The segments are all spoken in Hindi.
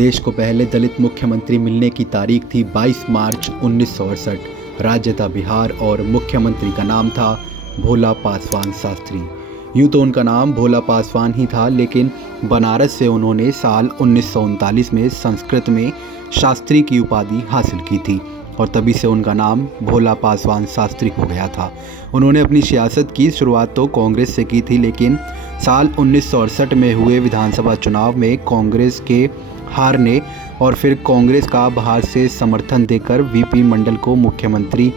देश को पहले दलित मुख्यमंत्री मिलने की तारीख थी 22 मार्च 1968। राज्य था बिहार और मुख्यमंत्री का नाम था भोला पासवान शास्त्री। यूँ तो उनका नाम भोला पासवान ही था, लेकिन बनारस से उन्होंने साल 1939 में संस्कृत में शास्त्री की उपाधि हासिल की थी और तभी से उनका नाम भोला पासवान शास्त्री हो गया था। उन्होंने अपनी सियासत की शुरुआत तो कांग्रेस से की थी, लेकिन साल 1968 में हुए विधानसभा चुनाव में कांग्रेस के हारने और फिर कांग्रेस का बाहर से समर्थन देकर वीपी मंडल को मुख्यमंत्री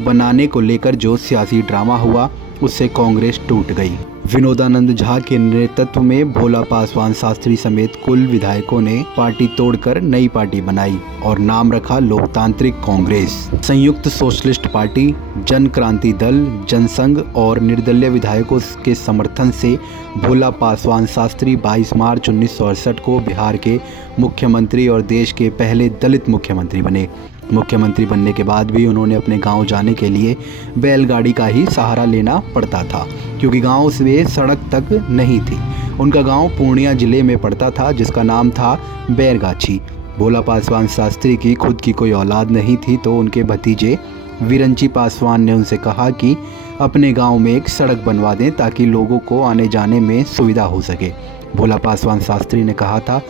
बनाने को लेकर जो सियासी ड्रामा हुआ, उससे कांग्रेस टूट गई। विनोदानंद झा के नेतृत्व में भोला पासवान शास्त्री समेत कुल विधायकों ने पार्टी तोड़कर नई पार्टी बनाई और नाम रखा लोकतांत्रिक कांग्रेस। संयुक्त सोशलिस्ट पार्टी, जन क्रांति दल, जनसंघ और निर्दलीय विधायकों के समर्थन से भोला पासवान शास्त्री 22 मार्च 1968 को बिहार के मुख्यमंत्री और देश के पहले दलित मुख्यमंत्री बने। मुख्यमंत्री बनने के बाद भी उन्होंने अपने गांव जाने के लिए बैलगाड़ी का ही सहारा लेना पड़ता था, क्योंकि गांव से सड़क तक नहीं थी। उनका गांव पूर्णिया जिले में पड़ता था, जिसका नाम था बैरगाछी। भोला पासवान शास्त्री की खुद की कोई औलाद नहीं थी, तो उनके भतीजे विरंची पासवान ने उनसे कहा कि अपने गांव में एक सड़क बनवा दें ताकि लोगों को आने जाने में सुविधा हो सके। भोला पासवान शास्त्री ने कहा था,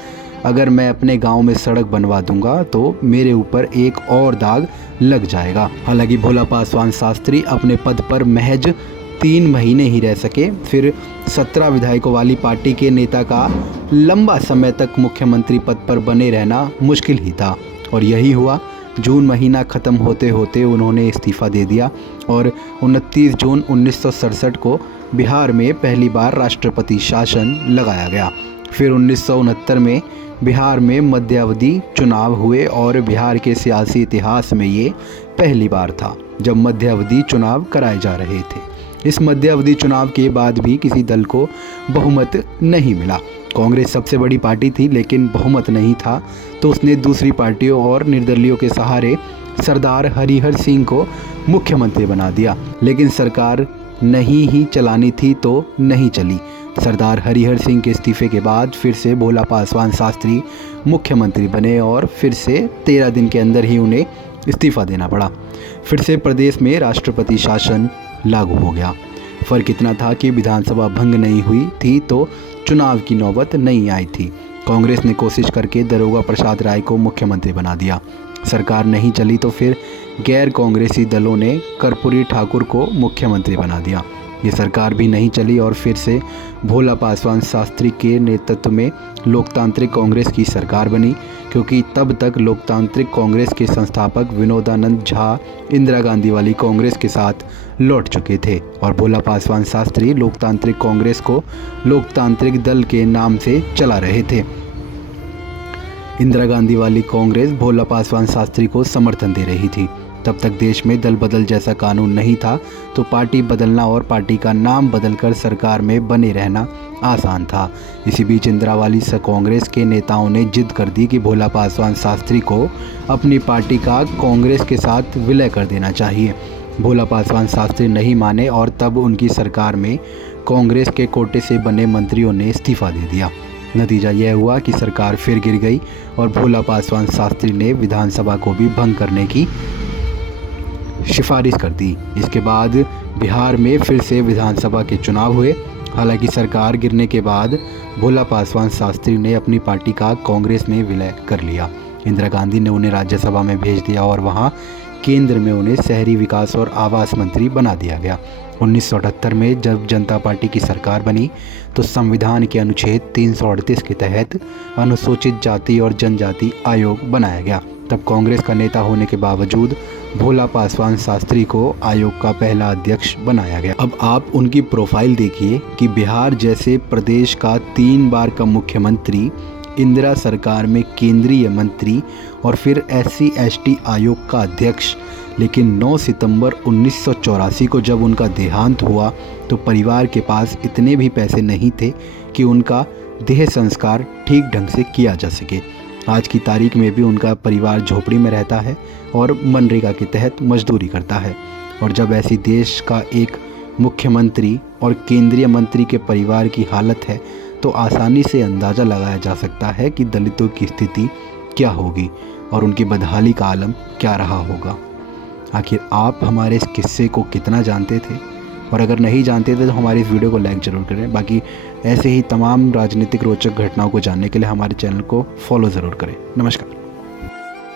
अगर मैं अपने गांव में सड़क बनवा दूंगा तो मेरे ऊपर एक और दाग लग जाएगा। हालांकि भोला पासवान शास्त्री अपने पद पर महज 3 महीने ही रह सके। फिर 17 विधायकों वाली पार्टी के नेता का लंबा समय तक मुख्यमंत्री पद पर बने रहना मुश्किल ही था और यही हुआ। जून महीना ख़त्म होते होते उन्होंने इस्तीफ़ा दे दिया और 29 जून 1967 को बिहार में पहली बार राष्ट्रपति शासन लगाया गया। फिर 1969 में बिहार में मध्यावधि चुनाव हुए और बिहार के सियासी इतिहास में ये पहली बार था जब मध्यावधि चुनाव कराए जा रहे थे। इस मध्यावधि चुनाव के बाद भी किसी दल को बहुमत नहीं मिला। कांग्रेस सबसे बड़ी पार्टी थी, लेकिन बहुमत नहीं था, तो उसने दूसरी पार्टियों और निर्दलीयों के सहारे सरदार हरिहर सिंह को मुख्यमंत्री बना दिया। लेकिन सरकार नहीं ही चलानी थी तो नहीं चली। सरदार हरिहर सिंह के इस्तीफे के बाद फिर से भोला पासवान शास्त्री मुख्यमंत्री बने और फिर से 13 दिन के अंदर ही उन्हें इस्तीफा देना पड़ा। फिर से प्रदेश में राष्ट्रपति शासन लागू हो गया। फ़र्क इतना था कि विधानसभा भंग नहीं हुई थी तो चुनाव की नौबत नहीं आई थी। कांग्रेस ने कोशिश करके दारोगा प्रसाद राय को मुख्यमंत्री बना दिया। सरकार नहीं चली तो फिर गैर कांग्रेसी दलों ने कर्पूरी ठाकुर को मुख्यमंत्री बना दिया। ये सरकार भी नहीं चली और फिर से भोला पासवान शास्त्री के नेतृत्व में लोकतांत्रिक कांग्रेस की सरकार बनी, क्योंकि तब तक लोकतांत्रिक कांग्रेस के संस्थापक विनोदानंद झा इंदिरा गांधी वाली कांग्रेस के साथ लौट चुके थे और भोला पासवान शास्त्री लोकतांत्रिक कांग्रेस को लोकतांत्रिक दल के नाम से चला रहे थे। इंदिरा गांधी वाली कांग्रेस भोला पासवान शास्त्री को समर्थन दे रही थी। तब तक देश में दल बदल जैसा कानून नहीं था, तो पार्टी बदलना और पार्टी का नाम बदलकर सरकार में बने रहना आसान था। इसी बीच इंदिरा वाली कांग्रेस के नेताओं ने जिद कर दी कि भोला पासवान शास्त्री को अपनी पार्टी का कांग्रेस के साथ विलय कर देना चाहिए। भोला पासवान शास्त्री नहीं माने और तब उनकी सरकार में कांग्रेस के कोटे से बने मंत्रियों ने इस्तीफा दे दिया। नतीजा यह हुआ कि सरकार फिर गिर गई और भोला पासवान शास्त्री ने विधानसभा को भी भंग करने की सिफारिश कर दी। इसके बाद बिहार में फिर से विधानसभा के चुनाव हुए। हालांकि सरकार गिरने के बाद भोला पासवान शास्त्री ने अपनी पार्टी का कांग्रेस में विलय कर लिया। इंदिरा गांधी ने उन्हें राज्यसभा में भेज दिया और वहां केंद्र में उन्हें शहरी विकास और आवास मंत्री बना दिया गया। 1978 में जब जनता पार्टी की सरकार बनी तो संविधान के अनुच्छेद 338 के तहत अनुसूचित जाति और जनजाति आयोग बनाया गया। तब कांग्रेस का नेता होने के बावजूद भोला पासवान शास्त्री को आयोग का पहला अध्यक्ष बनाया गया। अब आप उनकी प्रोफाइल देखिए कि बिहार जैसे प्रदेश का 3 बार का मुख्यमंत्री, इंदिरा सरकार में केंद्रीय मंत्री और फिर SC/ST आयोग का अध्यक्ष। लेकिन 9 सितंबर 1984 को जब उनका देहांत हुआ तो परिवार के पास इतने भी पैसे नहीं थे कि उनका देह संस्कार ठीक ढंग से किया जा सके। आज की तारीख में भी उनका परिवार झोपड़ी में रहता है और मनरेगा के तहत मजदूरी करता है। और जब ऐसी देश का एक मुख्यमंत्री और केंद्रीय मंत्री के परिवार की हालत है, तो आसानी से अंदाज़ा लगाया जा सकता है कि दलितों की स्थिति क्या होगी और उनकी बदहाली का आलम क्या रहा होगा। आखिर आप हमारे इस किस्से को कितना जानते थे, और अगर नहीं जानते थे तो हमारी इस वीडियो को लाइक ज़रूर करें। बाकी ऐसे ही तमाम राजनीतिक रोचक घटनाओं को जानने के लिए हमारे चैनल को फॉलो ज़रूर करें। नमस्कार।